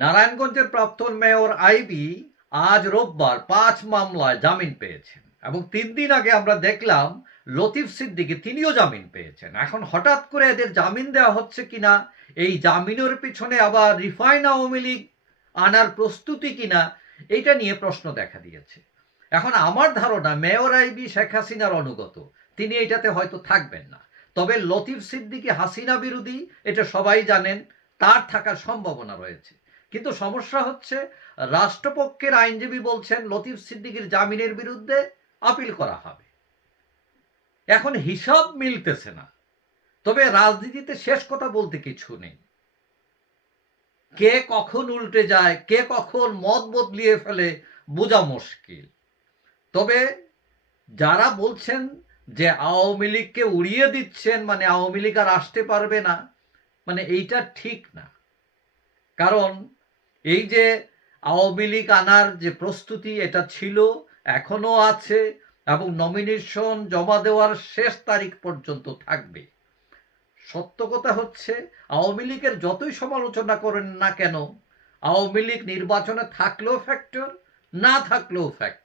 নারায়ণগঞ্জের প্রাক্তন mayor IB আজ রোববার পাঁচ মামলায় জামিন পেয়েছেন এবং তিন দিন আগে আমরা দেখলাম লতিফ সিদ্দিকী তিনিও জামিন পেয়েছেন। এখন হঠাৎ করে এদের জামিন দেওয়া হচ্ছে কিনা, এই জামিনের পিছনে আবার রিফাইন আওয়ামী লীগ আনার প্রস্তুতি কিনা এটা নিয়ে প্রশ্ন দেখা দিয়েছে। এখন আমার ধারণা মেয়র আইবি শেখ হাসিনার অনুগত, তিনি এটাতে হয়তো থাকবেন না। তবে লতিফ সিদ্দিকী হাসিনা বিরোধী, এটা সবাই জানেন, তার থাকার সম্ভাবনা রয়েছে। কিন্তু সমস্যা হচ্ছে, রাষ্ট্রপক্ষের আইনজীবী বলছেন, লতিফ সিদ্দিকীর জামিনের বিরুদ্ধে আপিল করা হবে। এখন হিসাব মিলতেছে না। তবে রাজনীতিতে শেষ কথা বলতে কিছু নেই। কে কখন উল্টে যায়, কে কখন মত বদলিয়ে ফেলে, বোঝা মুশকিল। তবে যারা বলছেন যে আওয়ামী লীগকে উড়িয়ে দিচ্ছেন মানে আওয়ামী লীগ আর আসতে পারবে না মানে এইটা ঠিক না। কারণ এই যে আওয়ামী লীগ আনার যে প্রস্তুতি, এটা ছিল, এখনও আছে, এবং নমিনেশন জমা দেওয়ার শেষ তারিখ পর্যন্ত থাকবে। সত্য কথা হচ্ছে, আওয়ামী লীগের যতই সমালোচনা করেন না কেন, আওয়ামী লীগ নির্বাচনে থাকলেও ফ্যাক্টর না থাকলেও ফ্যাক্টর